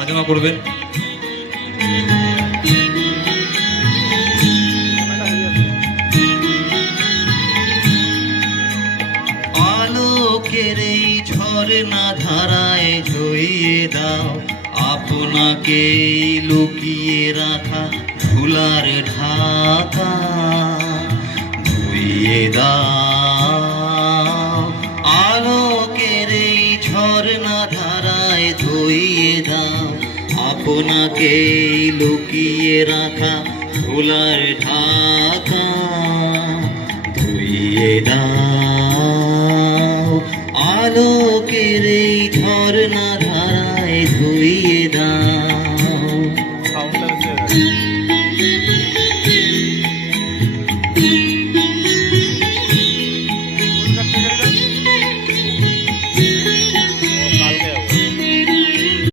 মার্জনা করবেন। আলোকের এই ঝরনা ধারায় ধুইয়ে দাও আপনাকে লুকিয়ে রাখা ধুলার ঢাকা, ধুইয়ে দাও আলোকের এই ঝরনা ধারায় ধুইয়ে দাও আপনাকে লুকিয়ে রাখা ধুলার ঢাকা, ধুইয়ে দাও আলোকের এই ঝরনা